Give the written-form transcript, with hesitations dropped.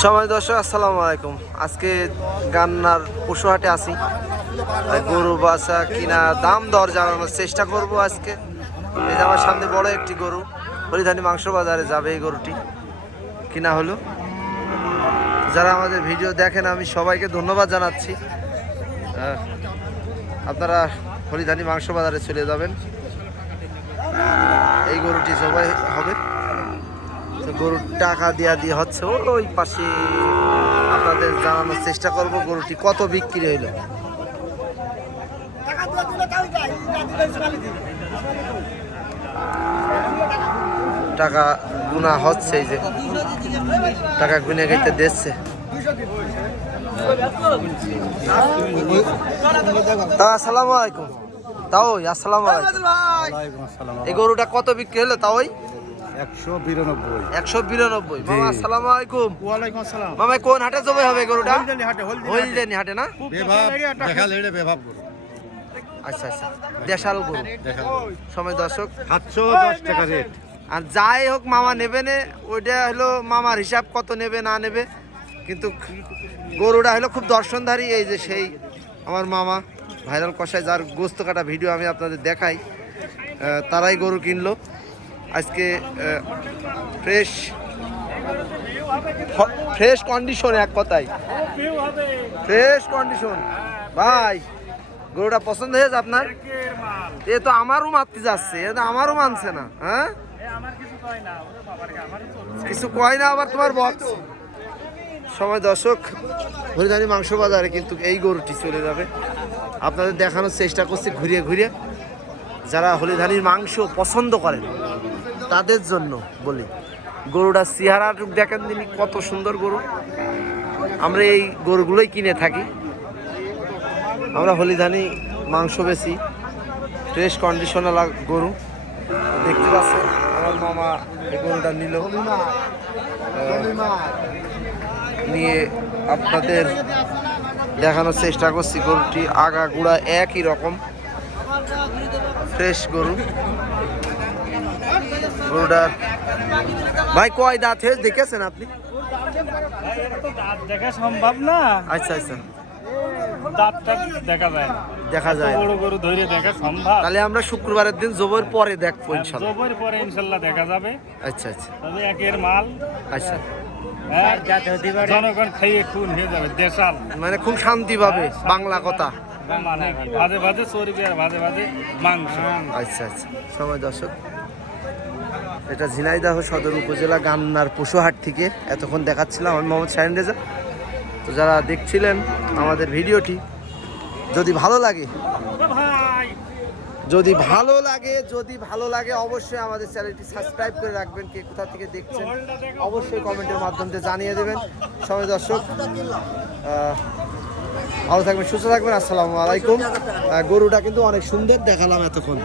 সবাই দর্শক আসসালামু আলাইকুম। আজকে গান্নার পশুহাটে আসি, গরু বাছা কিনা দাম দর জানানোর চেষ্টা করব। আজকে এই যে আমার সামনে বড় একটি গরু হরিধানী মাংস বাজারে যাবে, এই গরুটি কিনা হলো। যারা আমাদের ভিডিও দেখেন আমি সবাইকে ধন্যবাদ জানাচ্ছি। আপনারা হরিধানী মাংস বাজারে চলে যাবেন, এই গরুটি সবাই হবে। গরুর টাকা দিয়ে হচ্ছে ওই পাশে, আপনাদের জানানোর চেষ্টা করব গরুটি কত বিক্রি হইল। টাকা গুনা হচ্ছে, এই যে টাকা গুনে গেতে দিচ্ছে। আসসালামু আলাইকুম। তাও আসসালামু আলাইকুম। এই গরুটা কত বিক্রি হলো? তাও 192। মামা আসসালামু আলাইকুম। ওয়ালাইকুম আসসালাম। মামা কোন হাটে জবাই হবে গরুটা? হলদিয়ানি হাটে না? আচ্ছা আচ্ছা, দেশাল গরু। সময় দর্শক 710 টাকা রেট। আর যাই হোক মামা নেবে নে, ওইটা হলো মামার হিসাব, কত নেবে না নেবে। কিন্তু গরুটা হলো খুব দর্শনধারী। এই যে সেই আমার মামা ভাইরাল কষায়, যার গোস্ত কাটা ভিডিও আমি আপনাদের দেখাই, তারাই গরু কিনলো আজকে। ফ্রেশ কন্ডিশন, এক কথায় ফ্রেশ কন্ডিশন। ভাই গরুটা পছন্দ হয়েছে আপনার? এ তো আমারও মারতে যাচ্ছে, এ তো আমারও মানছে না। হ্যাঁ, কিছু কয় না আবার তোমার বক্স। সময় দর্শক হরিধানী মাংস বাজারে কিন্তু এই গরুটি চলে যাবে, আপনাদের দেখানোর চেষ্টা করছি ঘুরিয়ে ঘুরিয়ে। যারা হরিধানীর মাংস পছন্দ করেন তাদের জন্য বলি, গরুটা চেহারাটুক দেখেন তিনি, কত সুন্দর গরু। আমরা এই গরুগুলোই কিনে থাকি, আমরা হরিধানী মাংস বেশি। ফ্রেশ কন্ডিশনাল গরু দেখতে পাচ্ছেন। আমার মামা এই গরুটা নিল, নিয়ে আপনাদের দেখানোর চেষ্টা করছি। গরুটি আগা গুড়া একই রকম, ফ্রেশ গরু। গরুটার ভাই কয় দাঁত হয়েছে দেখেছেন আপনি? দেখা সম্ভব না। আচ্ছা আচ্ছা, দাঁতটা দেখা যায় না, দেখা যায়। বড় গরু ধরে দেখা সম্ভব। তাহলে আমরা শুক্রবারের দিন জবের পরে দেখবো ইনশাআল্লাহ। জবের পরে ইনশাআল্লাহ দেখা যাবে। আচ্ছা আচ্ছা, তবে একের মাল। আচ্ছা, জনগণ খাইয়ে খুন হয়ে যাবে, দেশাল। মানে খুব শান্তি পাবে, বাংলা কথা। মানে ভাজে ভাজে চর্বি আর ভাজে ভাজে মাংস। আচ্ছা আচ্ছা। সময় দর্শক, এটা ঝিনাইদহ সদর উপজেলা গান্নার পশুহাট থেকে এতক্ষণ দেখাচ্ছিলাম আমি মোহাম্মদ শাহিন রেজা। তো যারা দেখছিলেন আমাদের ভিডিওটি, যদি ভালো লাগে অবশ্যই আমাদের চ্যানেলটি সাবস্ক্রাইব করে রাখবেন। কে কোথা থেকে দেখছেন অবশ্যই কমেন্টের মাধ্যমে জানিয়ে দেবেন। সবাই দর্শক ভালো থাকবেন, সুস্থ থাকবেন। আসসালামু আলাইকুম। গরুটা কিন্তু অনেক সুন্দর দেখালাম এতক্ষণ।